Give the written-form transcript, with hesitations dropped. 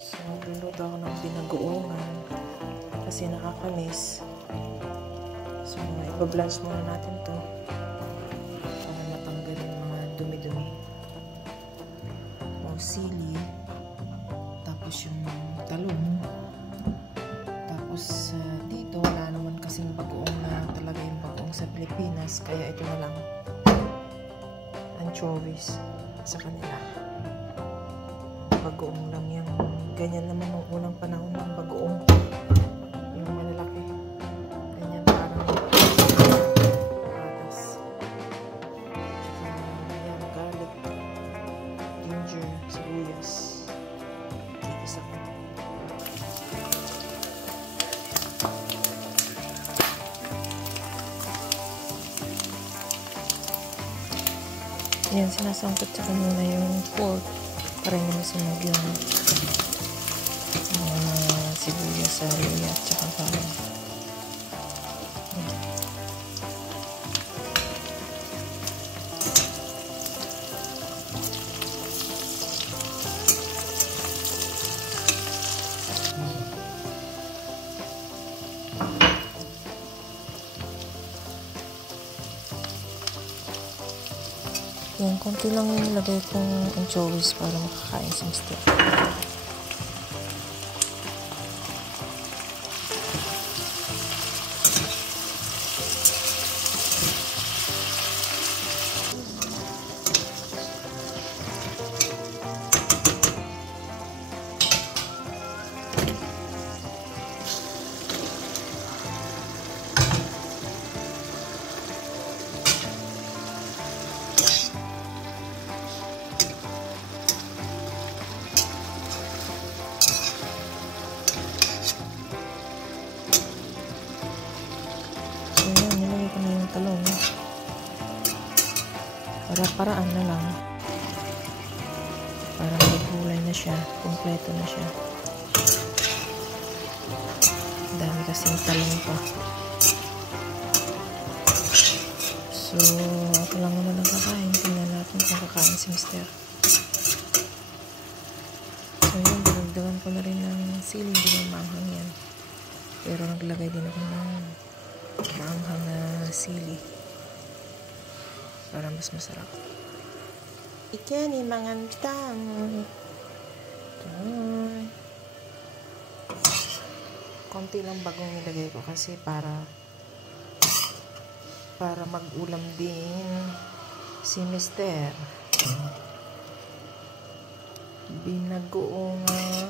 So, magluluto ako ng binagoongan kasi nakakamiss. So, iba-blanch muna natin to para matanggal yung mga dumi-dumi. O sili, tapos yung talong. Tapos dito wala naman kasing bagoong na talaga yung bagoong sa Pilipinas, kaya ito na lang anchovies sa kanila. Bagoong lang yung ganyan naman nung unang panahon ng bagoong, yung malalaki ganyan, parang patas. Yan, garlic, ginger, sibuyas, isa ko. Yan, sinasangkot sa muna yung pork para hindi masunog yung sibuyas, luya at saka bawang. Yan, konti lang nilagay kong anchovies para makakain sa steak. Talong para-paraan na lang para may gulay na siya, kompleto na siya. Dami kasing talong pa, so ako lang naman ang kakain. Tingnan natin kung kakain si Mister. So yun, dinagdagan ko na rin ng sili, hindi na maanghang yan, pero naglagay din ako ng maanghang na sili para mas masarap. Ikan ni mangantang. Konti lang bagong nilagay ko kasi para mag-ulam din si Mister. Binagoongan.